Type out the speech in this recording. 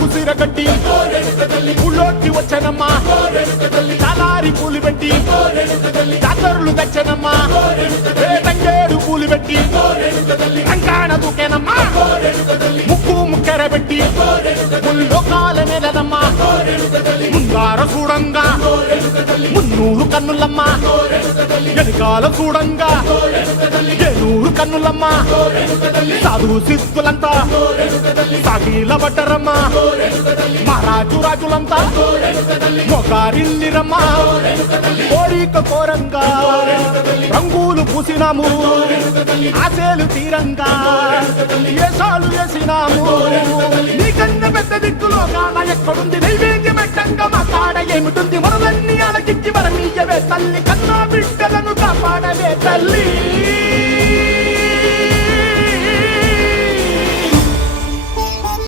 కుసిరగట్టి ఊళ్ళోకి వచ్చనమ్మా తలారి పూలు పెట్టి జాతరులు తెచ్చనమ్మా తంగేడు పూలు పెట్టి రంగాణ దూకేనమ్మా ముక్కు ముక్కెర పెట్టి ముల్లోకాల నెలనమ్మా ముంగార చూడంగా మున్నూరు కన్నులమ్మా వెనుకాల చూడంగా ఏనూరు కన్నులమ్మా సాధు సిద్ధులంతా సాగిల పడ్డరమ్మా మహారాజు రాజులంతా మొగారిల్లిరమ్మా కోరిక కోరంగా రంగులు పూసినాము ఆశలు తీరంగా ఏసాలు వేసినాము నీకన్నా పెద్ద దిక్కులో కాన ఎక్కడుంది నైవేద్యం పెట్టంగా మా కాడ ఏమిటుంది మనలన్నీ అలకిచ్చి మరమీయవే తల్లి కన్నా బిడ్డలను కాపాడవే తల్లి